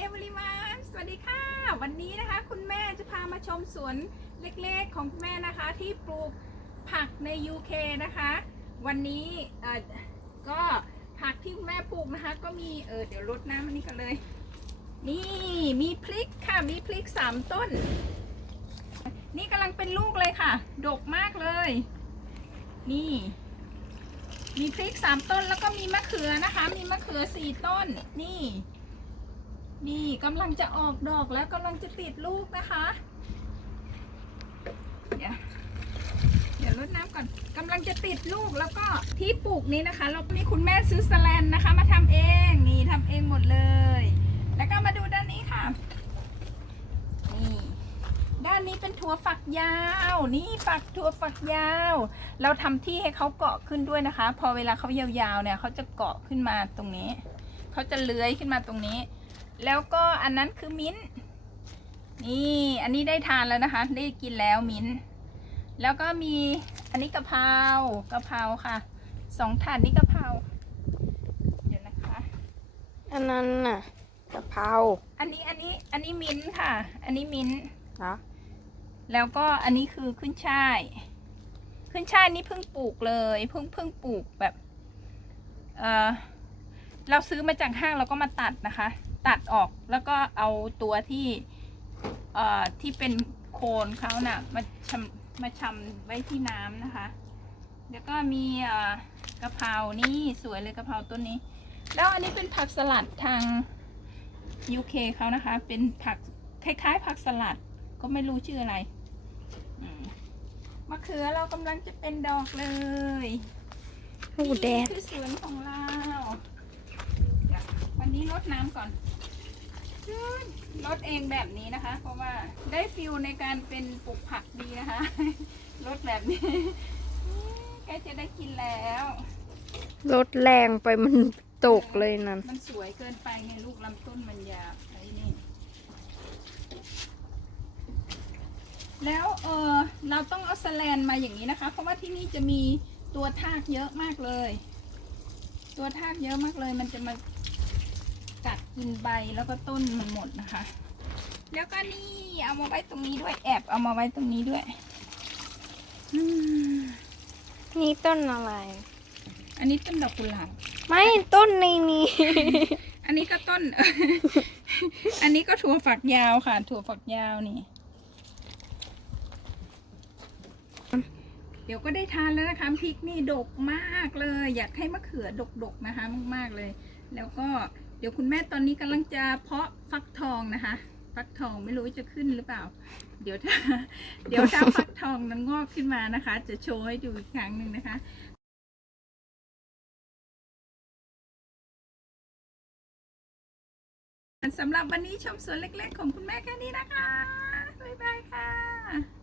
เอเวอรี่มาสวัสดีค่ะ วันนี้นะคะ คุณแม่จะพามาชมสวนเล็กๆของคุณแม่นะคะ ที่ปลูกผักใน UK นะคะ วันนี้ก็ผักที่คุณแม่ปลูกนะคะ ก็มีเออเดี๋ยวรดน้ำอันนี้กันเลย นี่มีพริกค่ะมีพริกสามต้น นี่กำลังเป็นลูกเลยค่ะ ดกมากเลย นี่ มีพริกสามต้นแล้วก็มีมะเขือนะคะ มีมะเขือสี่ต้น นี่ นี่กำลังจะออกดอกแล้วกำลังจะติดลูกนะคะ เดี๋ยวเดี๋ยวรดน้ำก่อนกำลังจะติดลูกแล้วก็ที่ปลูกนี้นะคะเรามีคุณแม่ซื้อสแลนนะคะ มาทำเองนี่ทำเองหมดเลย แล้วก็มาดูด้านนี้ค่ะนี่ด้านนี้เป็นถั่วฝักยาว นี่ฝักถั่วฝักยาว เราทำที่ให้เขาเกาะขึ้นด้วยนะคะ พอเวลาเขายาวๆเนี่ยเขาจะเกาะขึ้นมาตรงนี้เขาจะเลื้อยขึ้นมาตรงนี้ แล้วก็อันนั้นคือมิ้นท์นี่อันนี้ได้ทานแล้วนะคะ ได้กินแล้วมิ้นท์แล้วก็มีอันนี้กะเพรากะเพราค่ะสองถาดนี่กะเพราเดี๋ยวนะคะ อันนั้นน่ะกะเพราอันนี้อันนี้อันนี้มิ้นท์ค่ะ อันนี้มิ้นท์เหรอแล้วก็อันนี้คือขึ้นช่าย ขึ้นช่ายนี่เพิ่งปลูกเลยเพิ่งเพิ่งปลูกแบบเออเราซื้อมาจากห้างเราก็มาตัดนะคะ ตัดออกแล้วก็เอาตัวที่เอ่อที่เป็นโคนเขาน่ะมาชำมาชำไว้ที่น้ำนะคะ แล้วก็มีเอ่อกะเพรานี่สวยเลยกะเพราต้นนี้ แล้วอันนี้เป็นผักสลัดทาง UK เขานะคะ เป็นผักคล้ายๆ ผักสลัดก็ไม่รู้ชื่ออะไรอืมมะเขือเรากำลังจะเป็นดอกเลยโอ้แดดนี่คือสวนของเราเดี๋ยววั นนี้รดน้ำก่อนรดเองแบบนี้นะคะ เพราะว่าได้ฟิลในการเป็นปลูกผักดีนะคะรดแบบนี้ใกล้จะได้กินแล้ว รถแรงไปมันตกเลยนั่นมันสวยเกินไปไงลูกลำต้นมันยาวไอ้นี่ แล้วเออเราต้องเอาสแลนมาอย่างนี้นะคะ เพราะว่าที่นี่จะมีตัวทากเยอะมากเลย ตัวทากเยอะมากเลย มันจะมา กัดกินใบแล้วก็ต้นมันหมดนะคะ แล้วก็นี่เอามาไว้ตรงนี้ด้วยแอบเอามาไว้ตรงนี้ด้วยอืมนี่ต้นอะไร อันนี้ต้นดอกกุหลาบไม่ต้นในนี้ อันนี้ก็ต้น อันนี้ก็ถั่วฝักยาวค่ะ ถั่วฝักยาวนี่ เดี๋ยวก็ได้ทานแล้วนะคะพริกนี่ดกมากเลย อยากให้มะเขือดกๆนะคะ มากๆเลย แล้วก็ เดี๋ยวคุณแม่ตอนนี้กำลังจะเพาะฟักทองนะคะ ฟักทองไม่รู้จะขึ้นหรือเปล่า เดี๋ยวถ้า เดี๋ยวถ้าฟักทองมันงอกขึ้นมานะคะ จะโชว์ให้ดูอีกครั้งหนึ่งนะคะสำหรับวันนี้ชมสวนเล็ก ๆ ของคุณแม่แค่นี้นะคะ บ๊ายบายค่ะ